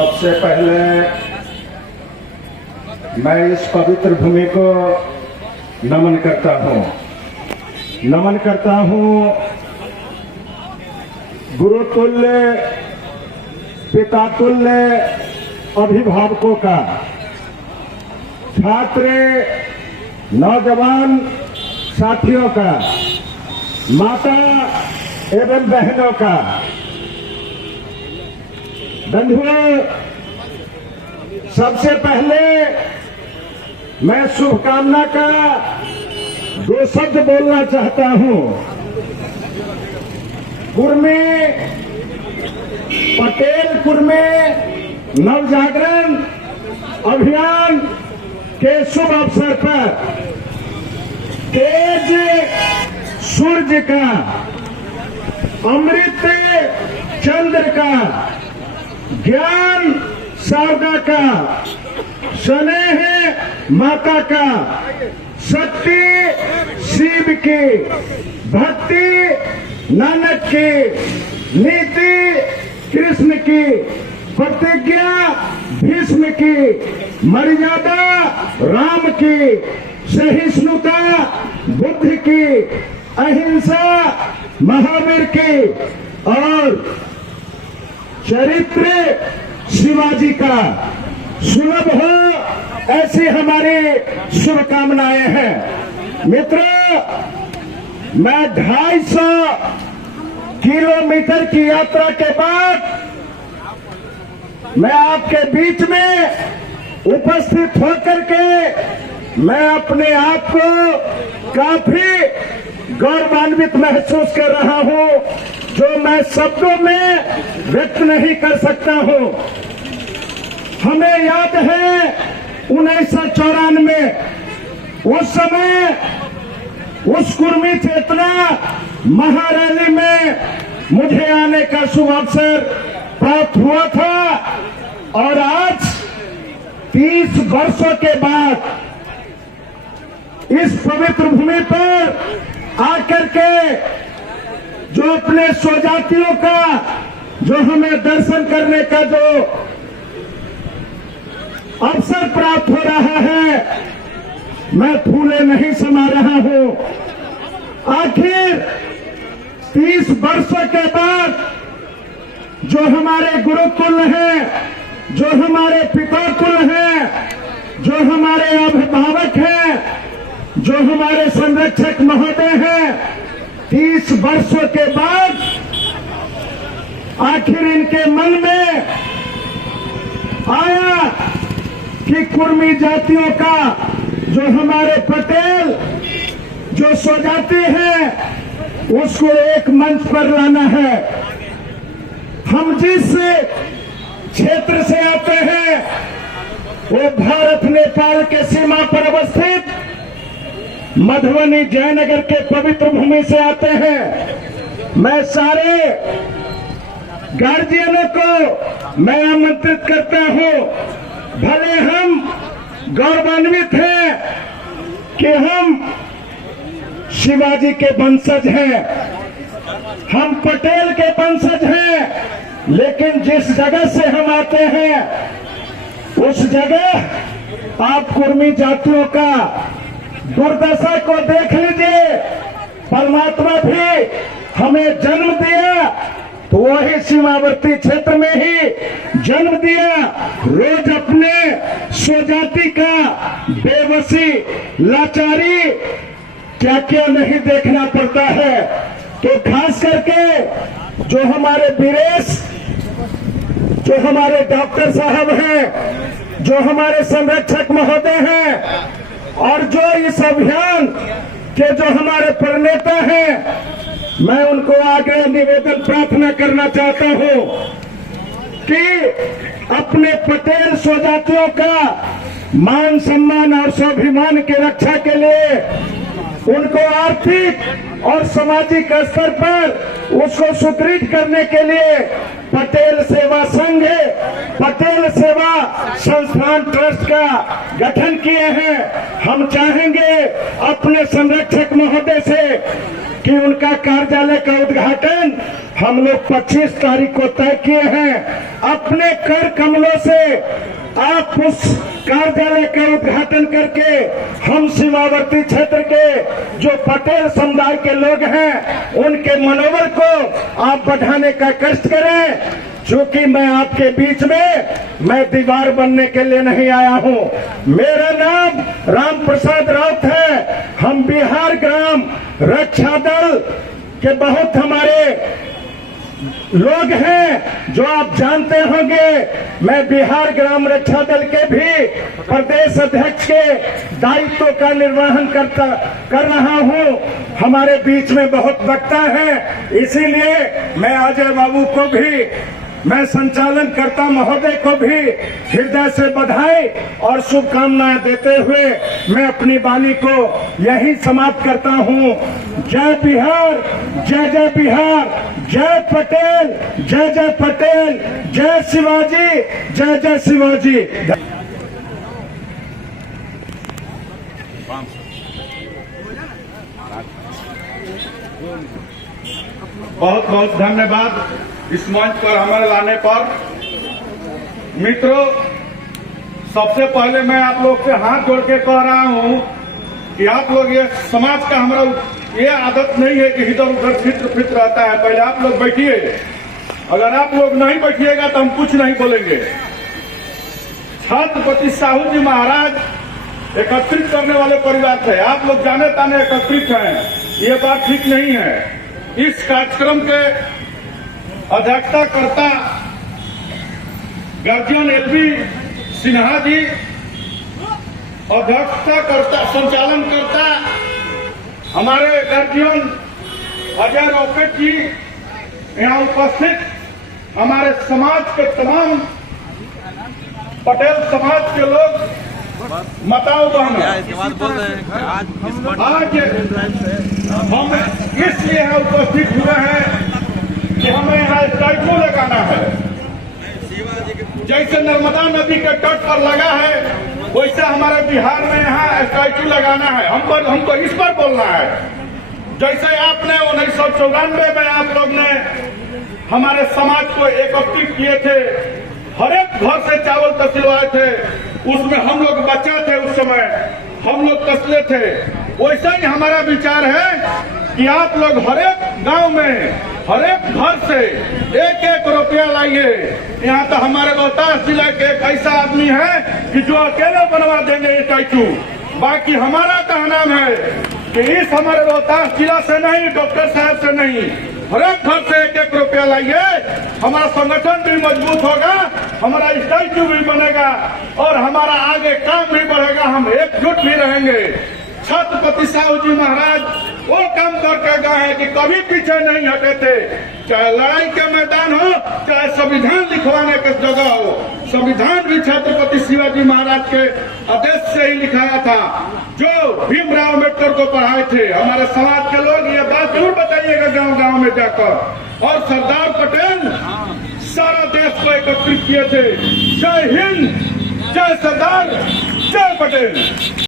सबसे पहले मैं इस पवित्र भूमि को नमन करता हूँ गुरुतुल्य पितातुल्य अभिभावकों का, छात्र नौजवान साथियों का, माता एवं बहनों का। बंधुओं, सबसे पहले मैं शुभकामना का 2 शब्द बोलना चाहता हूं। कुर्मी पटेल कुर्मी नवजागरण अभियान के शुभ अवसर पर तेज सूर्य का, अमृत चंद्र का, ज्ञान शारदा का, स्नेह माता का, शक्ति शिव की, भक्ति नानक की, नीति कृष्ण की, प्रतिज्ञा भीष्म की, मर्यादा राम की, सहिष्णुता बुद्ध की, अहिंसा महावीर की और चरित्र शिवाजी का सुलभ हो, ऐसी हमारी शुभकामनाएं हैं। मित्रों, मैं 250 किलोमीटर की यात्रा के बाद मैं आपके बीच में उपस्थित होकर के मैं अपने आप को काफी गौरवान्वित महसूस कर रहा हूं, जो मैं शब्दों में व्यक्त नहीं कर सकता हूं। हमें याद है 1994 उस समय उस कुर्मी चेतना महारैली में मुझे आने का शुभ अवसर प्राप्त हुआ था और आज 30 वर्षों के बाद इस पवित्र भूमि पर आकर के जो अपने स्वजातियों का जो हमें दर्शन करने का जो अवसर प्राप्त हो रहा है, मैं फूले नहीं समा रहा हूं। आखिर 30 वर्षों के बाद जो हमारे गुरुकुल हैं, जो हमारे पिताकुल हैं, जो हमारे अभिभावक हैं, जो हमारे संरक्षक महोदय हैं, 30 वर्षों के बाद आखिर इनके मन में आया कि कुर्मी जातियों का जो हमारे पटेल जो स्वजाति है उसको एक मंच पर लाना है। हम जिस क्षेत्र से आते हैं वो भारत नेपाल के सीमा पर अवस्थित मधुबनी जयनगर के पवित्र भूमि से आते हैं। मैं सारे गार्जियनों को मैं आमंत्रित करता हूं, भले हम गौरवान्वित हैं कि हम शिवाजी के वंशज हैं, हम पटेल के वंशज हैं, लेकिन जिस जगह से हम आते हैं उस जगह आप कुर्मी जातियों का दुर्दशा को देख लीजिए। परमात्मा भी हमें जन्म दिया तो वही सीमावर्ती क्षेत्र में ही जन्म दिया। रोज अपने स्वजाति का बेबसी, लाचारी क्या क्या नहीं देखना पड़ता है। तो खास करके जो हमारे वीरेश, जो हमारे डॉक्टर साहब हैं, जो हमारे संरक्षक महोदय हैं और जो इस अभियान के जो हमारे प्रणेता हैं, मैं उनको आग्रह निवेदन प्रार्थना करना चाहता हूं कि अपने पटेल स्वजातियों का मान सम्मान और स्वाभिमान की रक्षा के लिए उनको आर्थिक और सामाजिक स्तर पर उसको सुदृढ़ करने के लिए पटेल सेवा संघ, पटेल सेवा संस्थान ट्रस्ट का गठन किए हैं। हम चाहेंगे अपने संरक्षक महोदय से कि उनका कार्यालय का उद्घाटन हम लोग 25 तारीख को तय किए हैं। अपने कर कमलों से आप उस कार्यालय का उद्घाटन करके हम सीमावर्ती क्षेत्र के जो पटेल समुदाय के लोग हैं उनके मनोबल को आप बढ़ाने का कष्ट करें। चूंकि मैं आपके बीच में मैं दीवार बनने के लिए नहीं आया हूं। मेरा नाम राम प्रसाद राउत है। हम बिहार ग्राम रक्षा दल के बहुत हमारे लोग हैं जो आप जानते होंगे। मैं बिहार ग्राम रक्षा दल के भी प्रदेश अध्यक्ष के दायित्व का निर्वहन कर रहा हूं। हमारे बीच में बहुत वक्ता है, इसीलिए मैं अजय बाबू को भी, मैं संचालन कर्ता महोदय को भी हृदय से बधाई और शुभकामनाएं देते हुए मैं अपनी वाणी को यही समाप्त करता हूं। जय बिहार, जय जय बिहार, जय पटेल, जय जय पटेल, जय शिवाजी, जय जय शिवाजी। बहुत बहुत धन्यवाद इस मंच पर हमारे लाने पर। मित्रों, सबसे पहले मैं आप लोग से हाथ जोड़ के कह रहा हूं कि आप लोग, ये समाज का हमारा ये आदत नहीं है कि इधर उधर फित्र रहता है। पहले आप लोग बैठिए, अगर आप लोग नहीं बैठिएगा तो हम कुछ नहीं बोलेंगे। छत्रपति साहू जी महाराज एकत्रित करने वाले परिवार थे। आप लोग जाने ताने एकत्रित हैं, ये बात ठीक नहीं है। इस कार्यक्रम के अध्यक्षता करता गार्जियन एलबी सिन्हा जी, अध्यक्षता करता संचालन करता हमारे गार्जियन अजय रॉकेट जी, यहाँ उपस्थित हमारे समाज के तमाम पटेल समाज के लोग, माताओं बहनों, आज हम इसलिए यहाँ उपस्थित हुए हैं कि हमें यहाँ स्टैचू लगाना है। जैसे नर्मदा नदी के तट पर लगा है, वैसे हमारे बिहार में यहाँ स्टैचू लगाना है। हमको इस पर बोलना है। जैसे आपने 1994 में आप लोग ने हमारे समाज को एकत्रित किए थे, हर एक घर से चावल तहसीलवाए थे, उसमें हम लोग बच्चे थे, उस समय हम लोग तसले थे। वैसा ही हमारा विचार है कि आप लोग हर एक गांव में, हर एक घर से एक एक रुपया लाइए। यहाँ तो हमारे रोहतास जिला के एक ऐसा आदमी है कि जो अकेले बनवा देंगे ये स्टैचू। बाकी हमारा कहना है कि इस हमारे रोहतास जिला से नहीं, डॉक्टर साहब से नहीं, हर एक घर से एक एक रुपया लाइए। हमारा संगठन भी मजबूत होगा, हमारा स्टैचू भी बनेगा और हमारा आगे काम भी बढ़ेगा। हम एकजुट भी रहेंगे। छत्रपति साहू जी महाराज वो काम करके गए हैं कि कभी पीछे नहीं हटे थे। चाहे लड़ाई के मैदान हो, चाहे संविधान लिखवाने के जगह हो, संविधान भी छत्रपति शिवाजी महाराज के आदेश से ही लिखाया था, जो भीमराव अम्बेडकर को पढ़ाए थे। हमारे समाज के लोग ये बात जरूर बताइएगा गांव गांव में जाकर। और सरदार पटेल सारा देश को एकत्रित किए थे। जय हिंद, जय सरदार, जय पटेल।